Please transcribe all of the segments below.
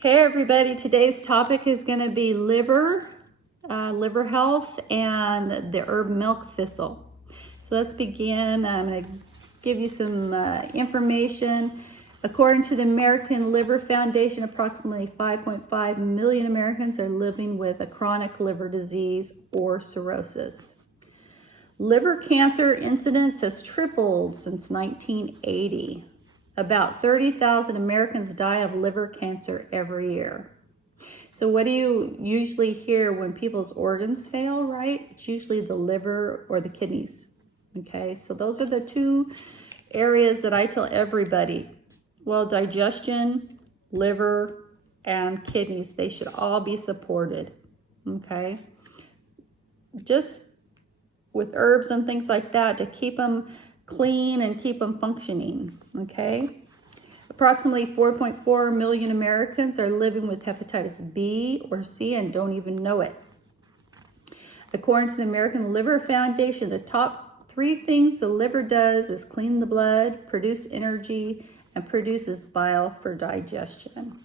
Hey everybody, today's topic is going to be liver health and the herb milk thistle. So let's begin. I'm going to give you some information. According to the American Liver Foundation, approximately 5.5 million Americans are living with a chronic liver disease or cirrhosis. Liver cancer incidence has tripled since 1980. About 30,000 Americans die of liver cancer every year. So what do you usually hear when people's organs fail, right? It's usually the liver or the kidneys. Okay, so those are the two areas that I tell everybody. Well, digestion, liver, and kidneys, they should all be supported. Okay, just with herbs and things like that to keep them clean and keep them functioning, okay? Approximately 4.4 million Americans are living with hepatitis B or C and don't even know it. According to the American Liver Foundation, the top 3 things the liver does is clean the blood, produce energy, and produces bile for digestion.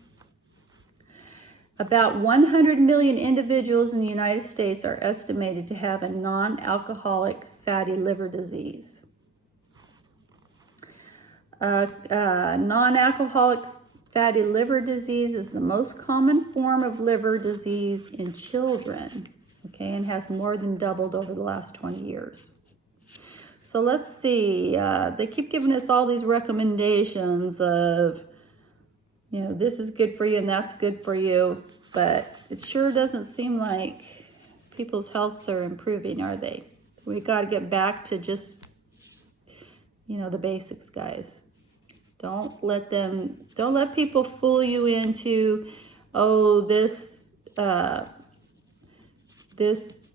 About 100 million individuals in the United States are estimated to have a non-alcoholic fatty liver disease. Non-alcoholic fatty liver disease is the most common form of liver disease in children, okay, and has more than doubled over the last 20 years. So let's see, they keep giving us all these recommendations of, you know, this is good for you and that's good for you, but it sure doesn't seem like people's healths are improving, are they? We got to get back to just, you know, the basics, guys. Don't let people fool you into, oh, this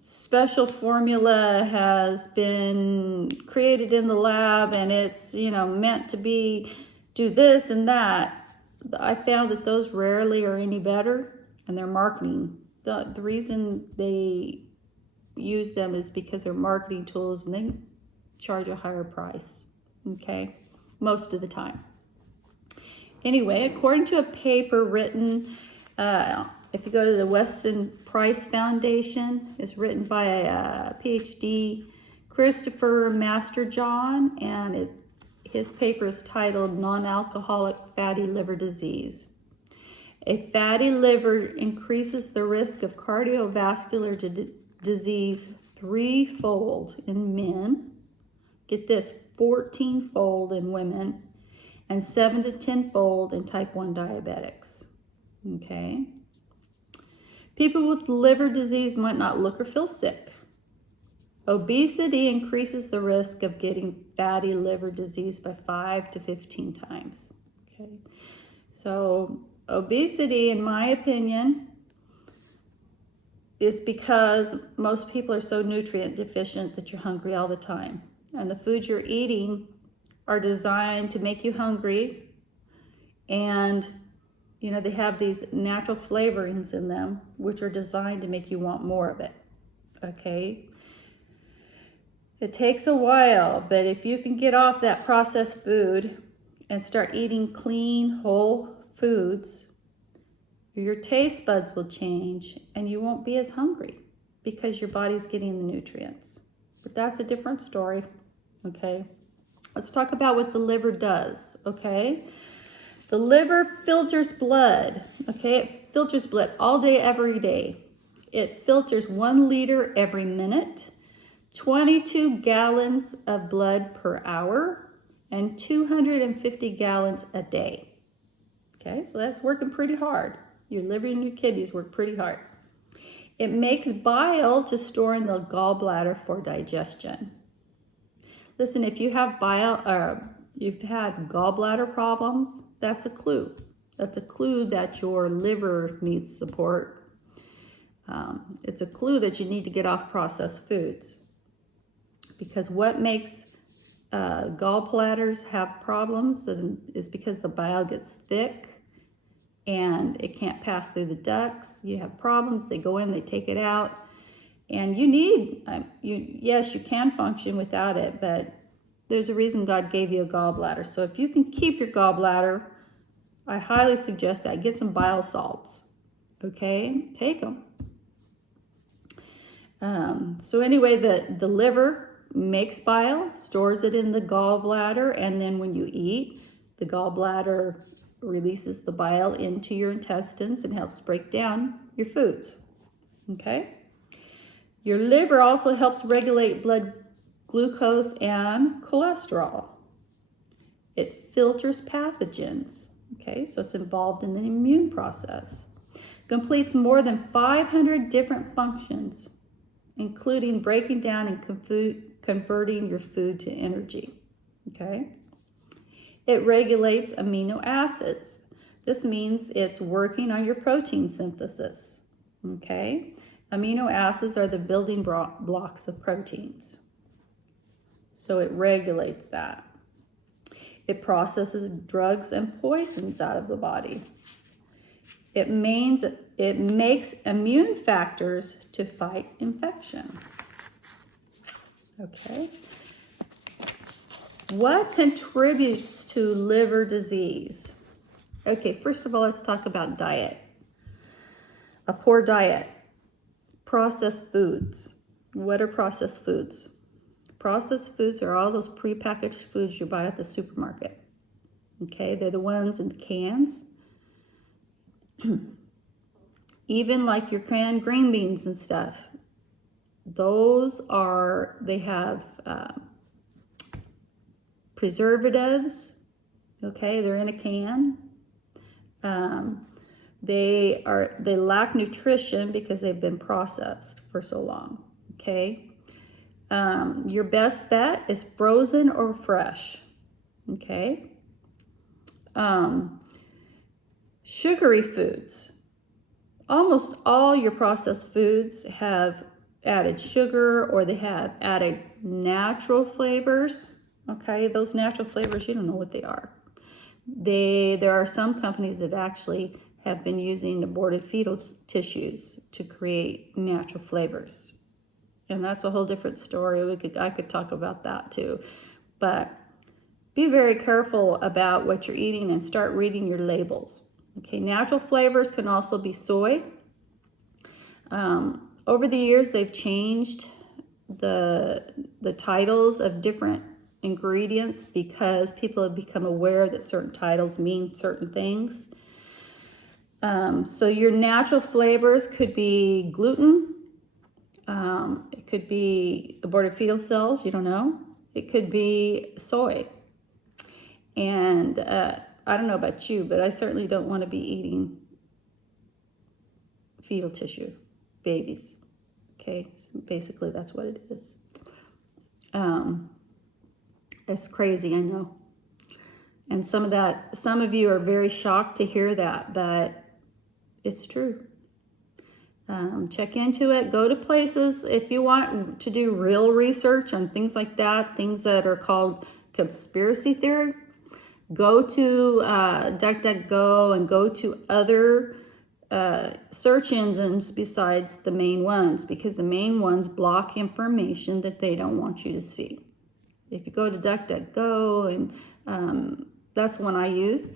special formula has been created in the lab and it's, you know, meant to do this and that. I found that those rarely are any better, and their marketing. The reason they use them is because they're marketing tools and they charge a higher price, okay, most of the time. Anyway, according to a paper written, if you go to the Weston Price Foundation, it's written by a PhD, Christopher Masterjohn, and his paper is titled Non-Alcoholic Fatty Liver Disease. A fatty liver increases the risk of cardiovascular disease 3-fold in men, get this, 14-fold in women, and 7 to 10-fold in type 1 diabetics, okay? People with liver disease might not look or feel sick. Obesity increases the risk of getting fatty liver disease by 5 to 15 times, okay? So obesity, in my opinion, is because most people are so nutrient deficient that you're hungry all the time. And the foods you're eating are designed to make you hungry, and you know, they have these natural flavorings in them which are designed to make you want more of it, okay? It takes a while, but if you can get off that processed food and start eating clean, whole foods, your taste buds will change and you won't be as hungry because your body's getting the nutrients. But that's a different story, okay? Let's talk about what the liver does, okay? The liver filters blood, okay? It filters blood all day, every day. It filters 1 liter every minute, 22 gallons of blood per hour, and 250 gallons a day. Okay, so that's working pretty hard. Your liver and your kidneys work pretty hard. It makes bile to store in the gallbladder for digestion. Listen, if you have you've had gallbladder problems, that's a clue. That's a clue that your liver needs support. It's a clue that you need to get off processed foods. Because what makes gallbladders have problems is because the bile gets thick and it can't pass through the ducts. You have problems, they go in, they take it out. And you need, yes, you can function without it, but there's a reason God gave you a gallbladder. So if you can keep your gallbladder I highly suggest that. Get some bile salts. Okay, take them. So anyway, the liver makes bile, stores it in the gallbladder, and then when you eat, the gallbladder releases the bile into your intestines and helps break down your foods. Okay? Your liver also helps regulate blood glucose and cholesterol. It filters pathogens. Okay, so it's involved in the immune process. Completes more than 500 different functions, including breaking down and converting your food to energy. Okay? It regulates amino acids. This means it's working on your protein synthesis. Okay? Amino acids are the building blocks of proteins. So it regulates that. It processes drugs and poisons out of the body. It makes immune factors to fight infection. Okay. What contributes to liver disease? Okay, first of all, let's talk about diet. A poor diet. Processed foods. What are processed foods? Processed foods are all those prepackaged foods you buy at the supermarket. Okay, they're the ones in the cans. Even like your canned green beans and stuff. They have preservatives. Okay, they're in a can. They lack nutrition because they've been processed for so long. Okay. Your best bet is frozen or fresh. Okay. Sugary foods. Almost all your processed foods have added sugar, or they have added natural flavors. Okay, those natural flavors, you don't know what they are. There are some companies that actually have been using aborted fetal tissues to create natural flavors. And that's a whole different story. I could talk about that too. But be very careful about what you're eating and start reading your labels. Okay, natural flavors can also be soy. Over the years, they've changed the titles of different ingredients because people have become aware that certain titles mean certain things. So your natural flavors could be gluten. It could be aborted fetal cells, you don't know. It could be soy. And I don't know about you, but I certainly don't want to be eating fetal tissue, babies. Okay, so basically that's what it is. It's crazy, I know. And some of you are very shocked to hear that, but it's true. Check into it. Go to places if you want to do real research on things like that, things that are called conspiracy theory. Go to DuckDuckGo and go to other search engines besides the main ones, because the main ones block information that they don't want you to see. If you go to DuckDuckGo, and that's one I use,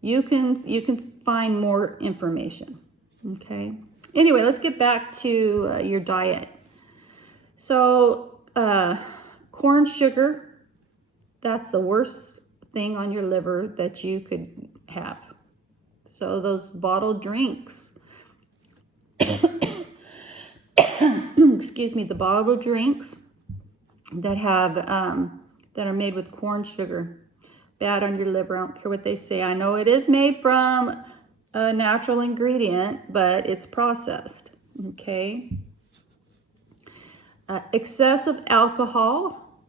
you can find more information. Okay. Anyway, let's get back to your diet. So, corn sugar, that's the worst thing on your liver that you could have. So those bottled drinks, excuse me, the bottled drinks that have that are made with corn sugar, bad on your liver. I don't care what they say. I know it is made from a natural ingredient, but it's processed. Okay. Excessive alcohol,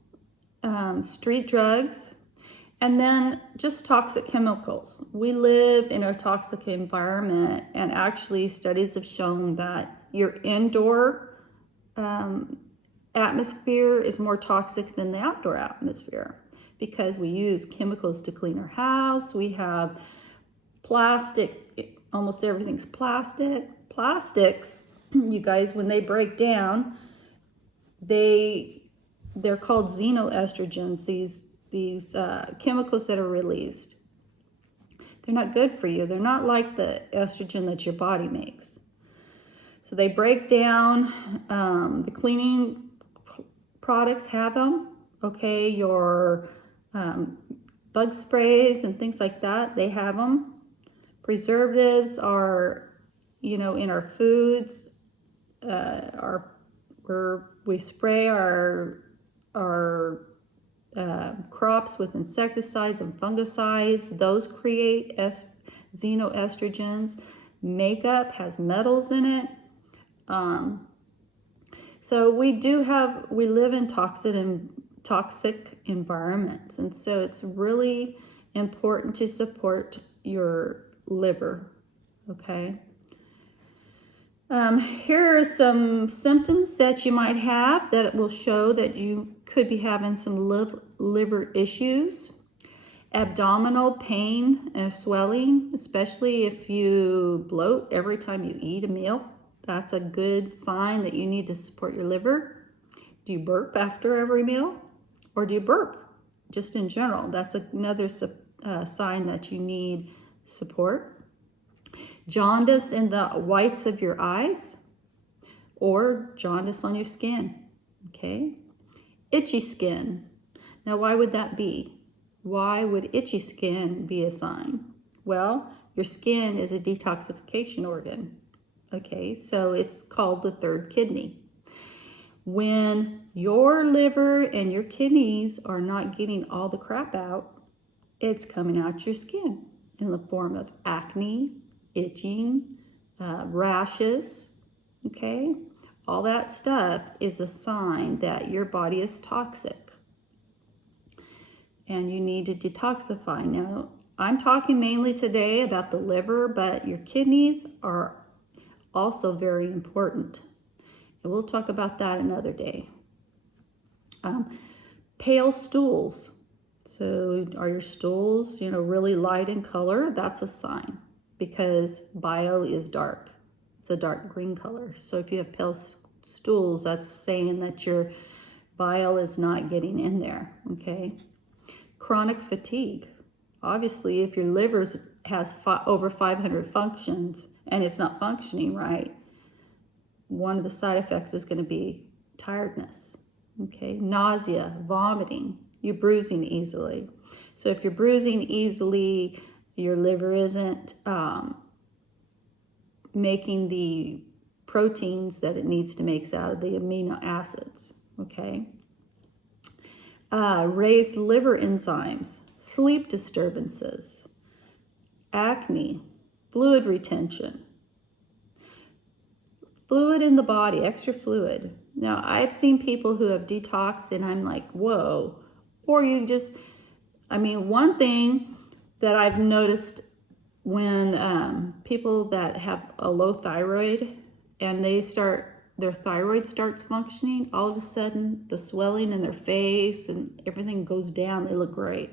street drugs, and then just toxic chemicals. We live in a toxic environment, and actually studies have shown that your indoor atmosphere is more toxic than the outdoor atmosphere, because we use chemicals to clean our house. We have plastic, almost everything's plastic. Plastics, you guys, when they break down, they're called xenoestrogens, these chemicals that are released. They're not good for you. They're not like the estrogen that your body makes. So they break down, the cleaning products have them, okay? Your bug sprays and things like that, they have them. Preservatives are, in our foods, where we spray our crops with insecticides and fungicides. Those create xenoestrogens. Makeup has metals in it. So we live in toxic environments, and so it's really important to support your liver, okay? Here are some symptoms that you might have that will show that you could be having some liver issues. Abdominal pain and swelling, especially if you bloat every time you eat a meal. That's a good sign that you need to support your liver. Do you burp after every meal? Or do you burp just in general? That's another sign that you need support. Jaundice in the whites of your eyes, or jaundice on your skin, okay? Itchy skin. Now, why would that be? Why would itchy skin be a sign? Well, your skin is a detoxification organ, okay? So it's called the third kidney. When your liver and your kidneys are not getting all the crap out, it's coming out your skin in the form of acne, itching, rashes, okay? All that stuff is a sign that your body is toxic and you need to detoxify. Now, I'm talking mainly today about the liver, but your kidneys are also very important. And we'll talk about that another day. Pale stools. So are your stools, really light in color? That's a sign, because bile is dark. It's a dark green color. So if you have pale stools, that's saying that your bile is not getting in there, okay? Chronic fatigue. Obviously, if your liver has over 500 functions and it's not functioning right, one of the side effects is going to be tiredness, okay? Nausea, vomiting, you're bruising easily. So if you're bruising easily, your liver isn't making the proteins that it needs to make out of the amino acids, okay? Raised liver enzymes, sleep disturbances, acne, fluid retention, fluid in the body, extra fluid. Now, I've seen people who have detoxed and I'm like, whoa. Or one thing that I've noticed when people that have a low thyroid and their thyroid starts functioning, all of a sudden the swelling in their face and everything goes down. They look great.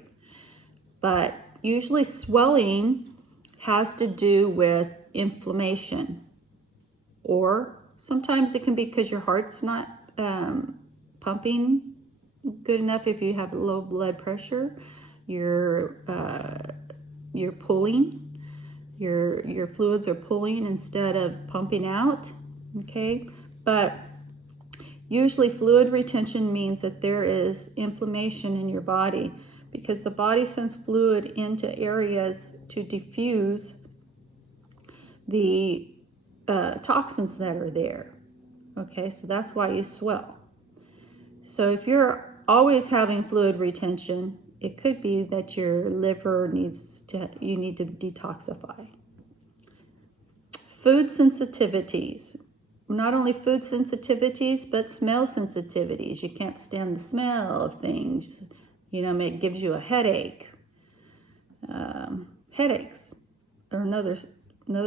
But usually swelling has to do with inflammation, or sometimes it can be because your heart's not pumping good enough. If you have low blood pressure, you're pulling, your fluids are pulling instead of pumping out, okay? But usually fluid retention means that there is inflammation in your body, because the body sends fluid into areas to diffuse the toxins that are there, okay? So that's why you swell. So if you're always having fluid retention, it could be that your liver you need to detoxify. Food sensitivities. Not only food sensitivities, but smell sensitivities. You can't stand the smell of things. It gives you a headache. Headaches are another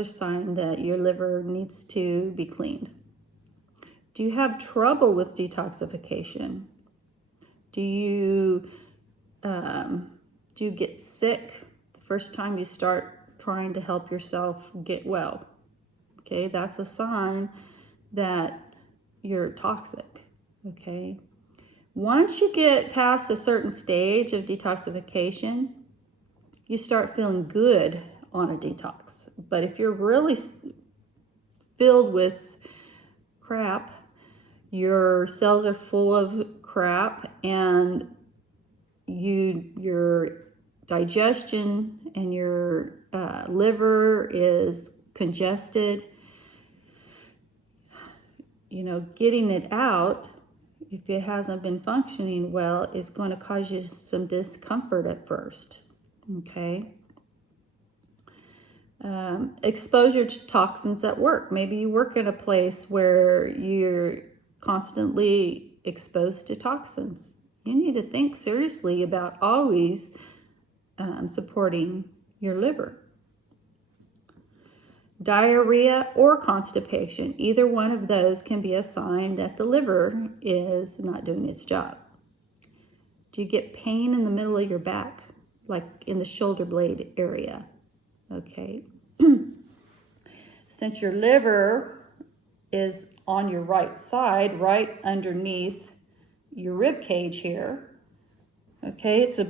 sign that your liver needs to be cleaned. Do you have trouble with detoxification? Do you get sick the first time you start trying to help yourself get well? Okay, that's a sign that you're toxic, okay? Once you get past a certain stage of detoxification, you start feeling good on a detox. But if you're really filled with crap, your cells are full of crap, and your digestion and your liver is congested, getting it out, if it hasn't been functioning well, is going to cause you some discomfort at first. Okay. Exposure to toxins at work. Maybe you work in a place where you're constantly exposed to toxins. You need to think seriously about always supporting your liver. Diarrhea or constipation, either one of those can be a sign that the liver is not doing its job. Do you get pain in the middle of your back, like in the shoulder blade area? Okay. Since your liver is on your right side, right underneath your rib cage here, okay, it's a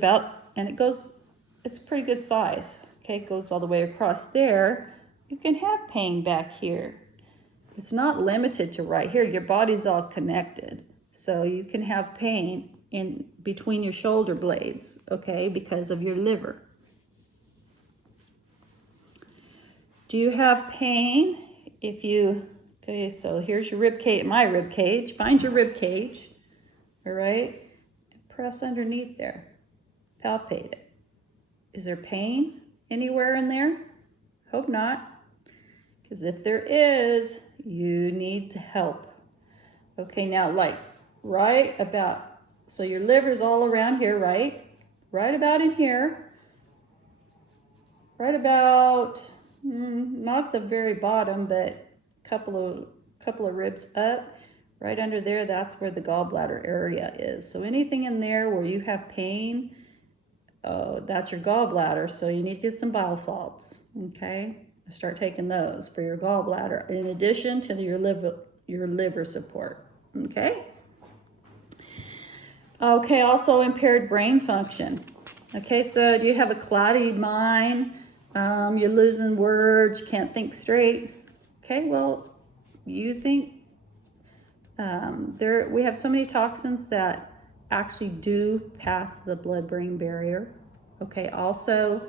pretty good size. Okay, it goes all the way across there. You can have pain back here. It's not limited to right here. Your body's all connected. So you can have pain in between your shoulder blades, okay, because of your liver. Do you have pain okay, so here's your rib cage, my rib cage. Find your rib cage, all right? Press underneath there. Palpate it. Is there pain anywhere in there? Hope not. Because if there is, you need help. Okay, now so your liver's all around here, right? Right about in here. Right about, not the very bottom, but couple of ribs up. Right under there, that's where the gallbladder area is. So anything in there where you have pain, that's your gallbladder. So you need to get some bile salts, okay? Start taking those for your gallbladder in addition to your liver support, okay? Okay, also impaired brain function. Okay, so do you have a cloudy mind? You're losing words, you can't think straight. Okay, well, you think we have so many toxins that actually do pass the blood-brain barrier. Okay, also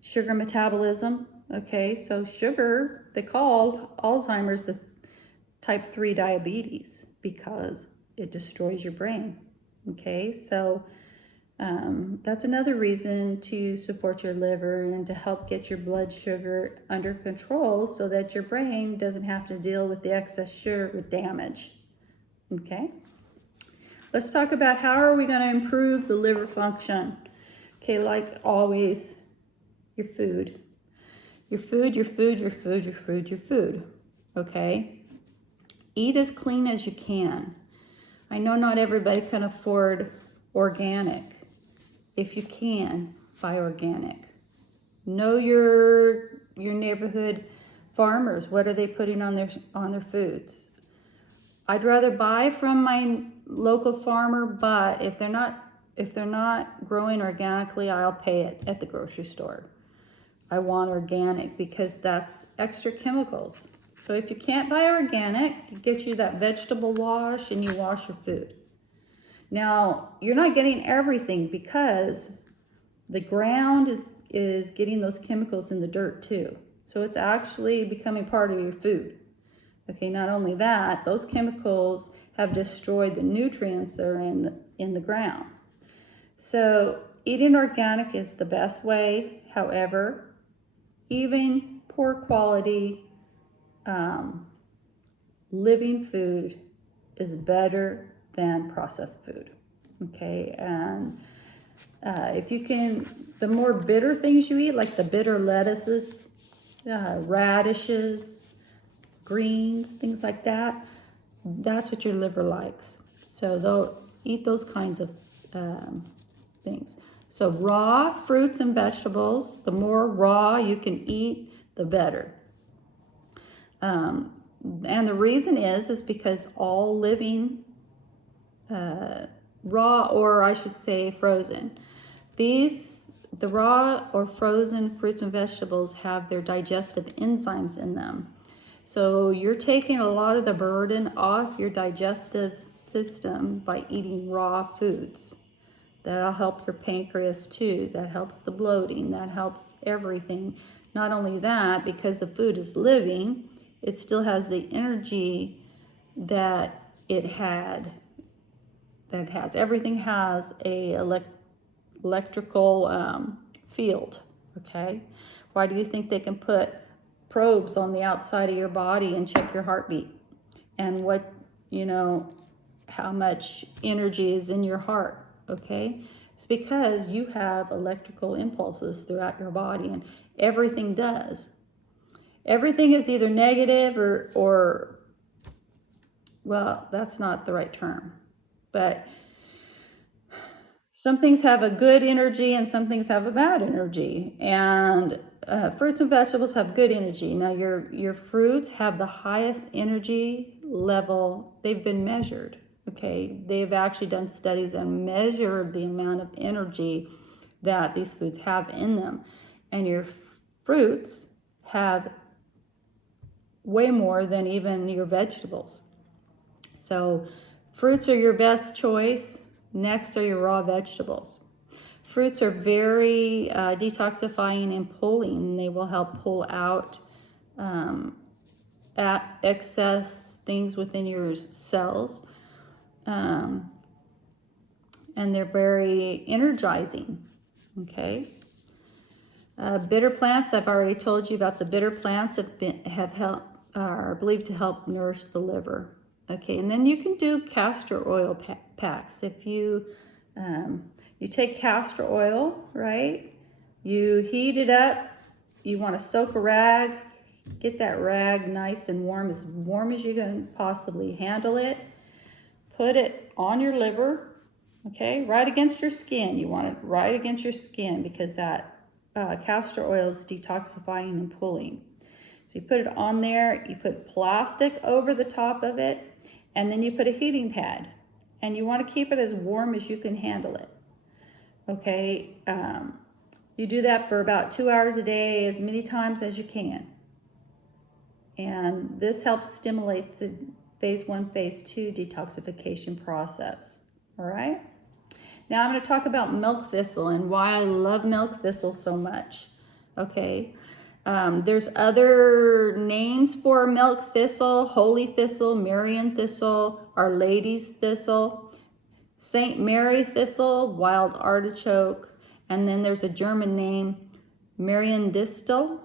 sugar metabolism. Okay, so sugar, they call Alzheimer's the type 3 diabetes because it destroys your brain. Okay, so that's another reason to support your liver and to help get your blood sugar under control so that your brain doesn't have to deal with the excess sugar damage. Okay, let's talk about how are we going to improve the liver function. Okay, like always, your food. Your food. Okay, eat as clean as you can. I know not everybody can afford organic. If you can, buy organic. Know your neighborhood farmers. What are they putting on their foods? I'd rather buy from my local farmer, but if they're not growing organically, I'll pay it at the grocery store. I want organic because that's extra chemicals. So if you can't buy organic, you get you that vegetable wash and you wash your food. Now, you're not getting everything because the ground is getting those chemicals in the dirt too. So it's actually becoming part of your food. Okay, not only that, those chemicals have destroyed the nutrients that are in the ground. So eating organic is the best way. However, even poor quality living food is better than processed food. Okay, and if you can, the more bitter things you eat, like the bitter lettuces, radishes, greens, things like that, that's what your liver likes. So they'll eat those kinds of things. So raw fruits and vegetables, the more raw you can eat, the better. And the reason is because all living raw, or I should say frozen The raw or frozen fruits and vegetables have their digestive enzymes in them. So you're taking a lot of the burden off your digestive system by eating raw foods. That'll help your pancreas too. That helps the bloating. That helps everything. Not only that, because the food is living, it still has the energy that it had. That has. Everything has a electrical field. Okay? Why do you think they can put probes on the outside of your body and check your heartbeat? And what, how much energy is in your heart? Okay, it's because you have electrical impulses throughout your body, and everything does. Everything is either negative or well, that's not the right term, but some things have a good energy and some things have a bad energy. And fruits and vegetables have good energy. Now your fruits have the highest energy level. They've been measured. Okay, they've actually done studies and measured the amount of energy that these foods have in them. And your fruits have way more than even your vegetables. So fruits are your best choice. Next are your raw vegetables. Fruits are very detoxifying and pulling. They will help pull out excess things within your cells. And they're very energizing. Okay. Bitter plants, I've already told you about the bitter plants are believed to help nourish the liver. Okay, and then you can do castor oil packs. If you take castor oil, right? You heat it up. You want to soak a rag. Get that rag nice and warm as you can possibly handle it. Put it on your liver, okay, right against your skin. You want it right against your skin because that castor oil is detoxifying and pulling. So you put it on there, you put plastic over the top of it, and then you put a heating pad. And you want to keep it as warm as you can handle it, okay? You do that for about 2 hours a day, as many times as you can. And this helps stimulate the phase 1, phase 2 detoxification process. All right. Now I'm going to talk about milk thistle and why I love milk thistle so much. Okay. There's other names for milk thistle: holy thistle, Marian thistle, Our Lady's thistle, Saint Mary thistle, wild artichoke, and then there's a German name, Marian distel,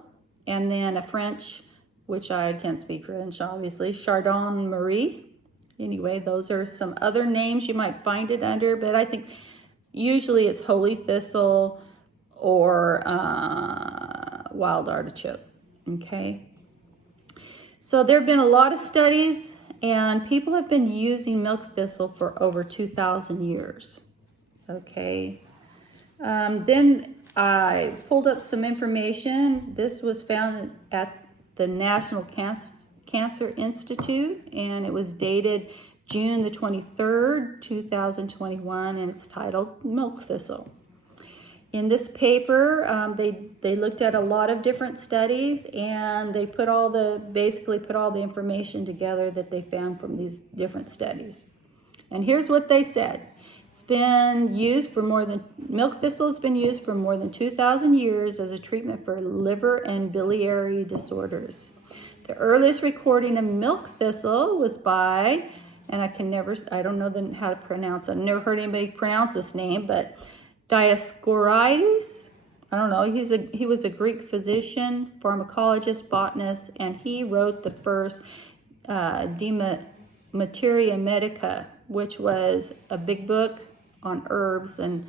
and then a French, which I can't speak French, obviously, Chardon Marie. Anyway, those are some other names you might find it under, but I think usually it's holy thistle or wild artichoke, okay? So there have been a lot of studies, and people have been using milk thistle for over 2,000 years, okay? Then I pulled up some information. This was found at the National Cancer Institute, and it was dated June the 23rd, 2021, and it's titled Milk Thistle. In this paper, they looked at a lot of different studies, and they basically put all the information together that they found from these different studies. And here's what they said. Milk thistle has been used for more than 2,000 years as a treatment for liver and biliary disorders. The earliest recording of milk thistle was by, and I don't know how to pronounce it. I've never heard anybody pronounce this name, but Dioscorides. I don't know. He was a Greek physician, pharmacologist, botanist, and he wrote the first De Materia Medica, which was a big book on herbs and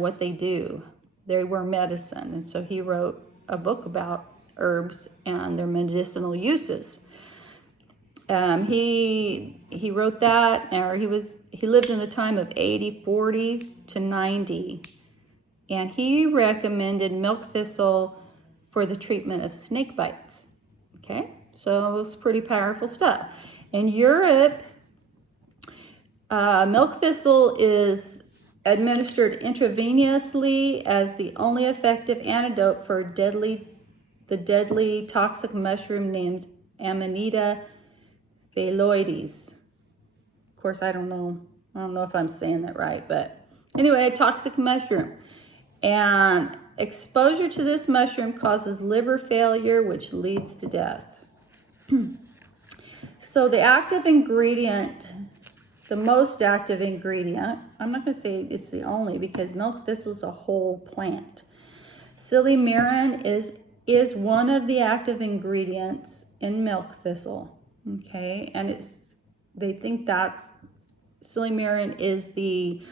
what they do. They were medicine, and so he wrote a book about herbs and their medicinal uses. He wrote that, or he lived in the time of 80, 40 to 90, and he recommended milk thistle for the treatment of snake bites. Okay, so it's pretty powerful stuff. In Europe, milk thistle is Administered intravenously as the only effective antidote for the deadly toxic mushroom named Amanita phalloides. Of course, I don't know if I'm saying that right, but anyway, a toxic mushroom. And exposure to this mushroom causes liver failure, which leads to death. So the active ingredient, the most active ingredient, I'm not going to say it's the only because milk thistle is a whole plant. Silymarin is one of the active ingredients in milk thistle, okay? And they think silymarin is the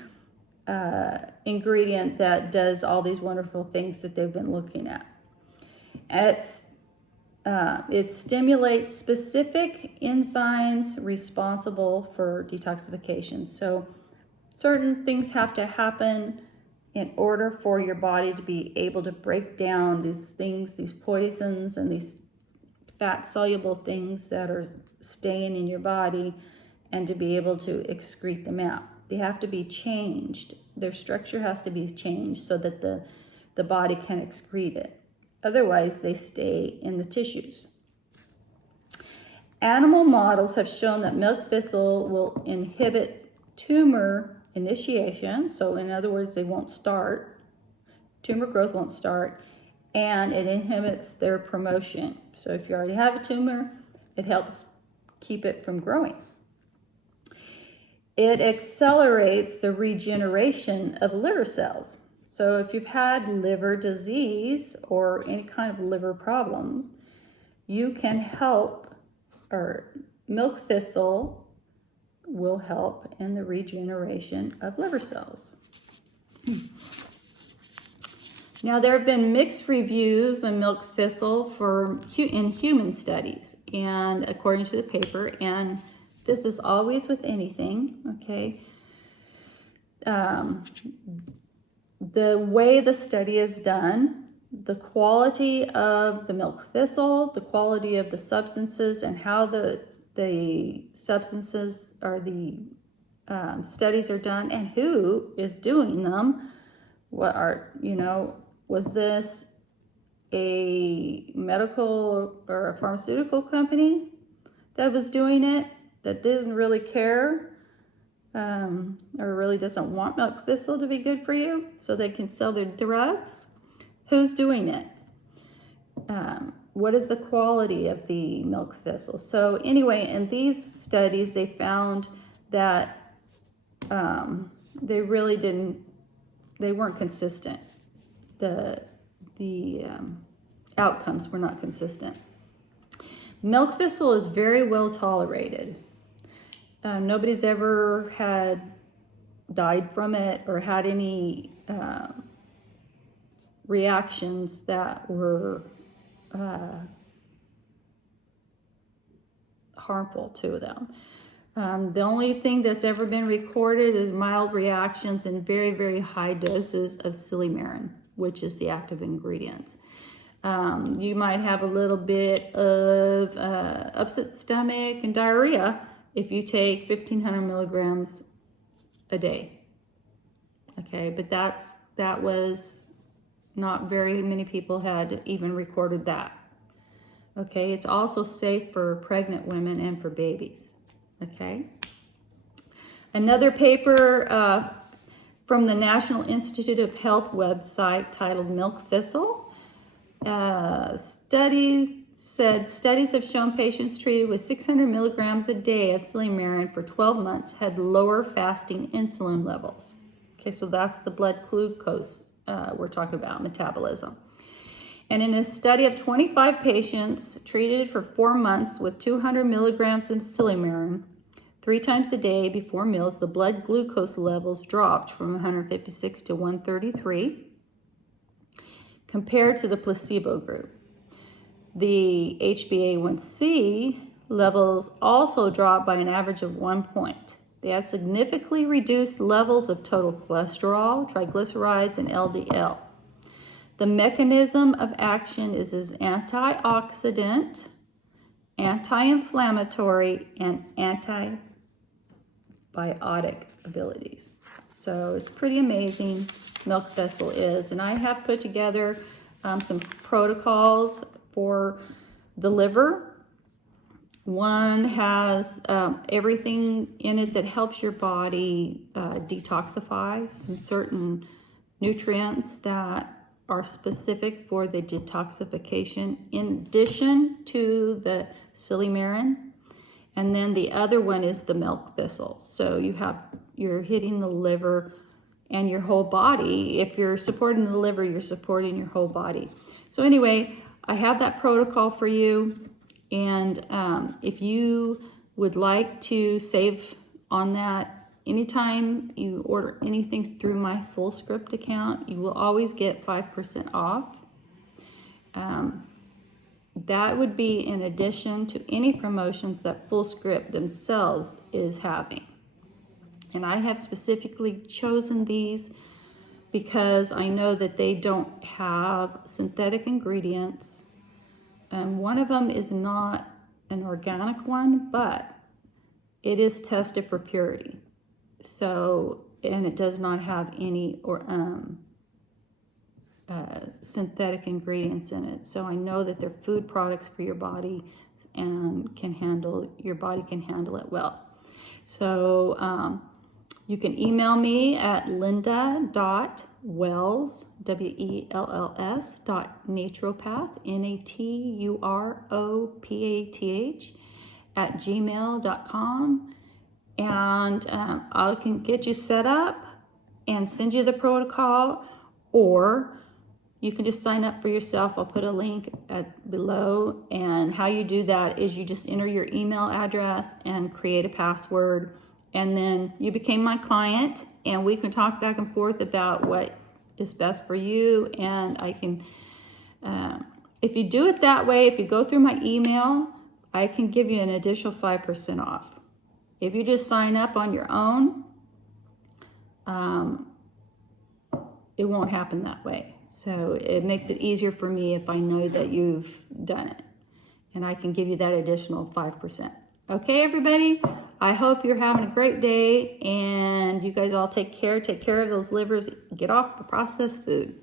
ingredient that does all these wonderful things that they've been looking at. It stimulates specific enzymes responsible for detoxification. So certain things have to happen in order for your body to be able to break down these things, these poisons and these fat-soluble things that are staying in your body, and to be able to excrete them out. They have to be changed. Their structure has to be changed so that the body can excrete it. Otherwise, they stay in the tissues. Animal models have shown that milk thistle will inhibit tumor initiation. So in other words, they won't start. Tumor growth won't start. And it inhibits their promotion. So if you already have a tumor, it helps keep it from growing. It accelerates the regeneration of liver cells. So if you've had liver disease or any kind of liver problems, you can help, or milk thistle will help in the regeneration of liver cells. Now, there have been mixed reviews on milk thistle in human studies, and according to the paper, and this is always with anything, okay? The way the study is done, the quality of the milk thistle, the quality of the substances, and how the substances or the studies are done, and who is doing them. Was this a medical or a pharmaceutical company that was doing it, that didn't really care, or really doesn't want milk thistle to be good for you so they can sell their drugs? Who's doing it? What is the quality of the milk thistle? So anyway, in these studies, they found that they weren't consistent. The outcomes were not consistent. Milk thistle is very well tolerated. Nobody's ever died from it or had any reactions that were harmful to them. The only thing that's ever been recorded is mild reactions in very, very high doses of silymarin, which is the active ingredient. You might have a little bit of upset stomach and diarrhea if you take 1,500 milligrams a day. Okay, but that was not very many people had even recorded that. Okay, it's also safe for pregnant women and for babies. Okay. Another paper from the National Institute of Health website titled Milk Thistle. Studies have shown patients treated with 600 milligrams a day of silymarin for 12 months had lower fasting insulin levels. Okay, so that's the blood glucose we're talking about, metabolism. And in a study of 25 patients treated for 4 months with 200 milligrams of silymarin 3 times a day before meals, the blood glucose levels dropped from 156 to 133 compared to the placebo group. The HbA1c levels also dropped by an average of 1 point. They had significantly reduced levels of total cholesterol, triglycerides, and LDL. The mechanism of action is as antioxidant, anti-inflammatory, and antibiotic abilities. So it's pretty amazing, milk thistle is. And I have put together some protocols for the liver. One has everything in it that helps your body detoxify some certain nutrients that are specific for the detoxification, in addition to the silymarin. And then the other one is the milk thistle. So you're hitting the liver and your whole body. If you're supporting the liver, you're supporting your whole body. So anyway, I have that protocol for you. And if you would like to save on that, anytime you order anything through my Full Script account, you will always get 5% off. That would be in addition to any promotions that Full Script themselves is having. And I have specifically chosen these because I know that they don't have synthetic ingredients. One of them is not an organic one, but it is tested for purity. So, and it does not have any synthetic ingredients in it. So I know that they're food products for your body and your body can handle it well. So you can email me at linda.wells, WELLS, naturopath, NATUROPATH, @gmail.com. And I can get you set up and send you the protocol, or you can just sign up for yourself. I'll put a link below, and how you do that is you just enter your email address and create a password, and then you became my client, and we can talk back and forth about what is best for you. And I can, if you do it that way, if you go through my email, I can give you an additional 5% off. If you just sign up on your own, it won't happen that way. So it makes it easier for me if I know that you've done it. And I can give you that additional 5%. Okay, everybody? I hope you're having a great day, and you guys all take care of those livers. Get off the processed food.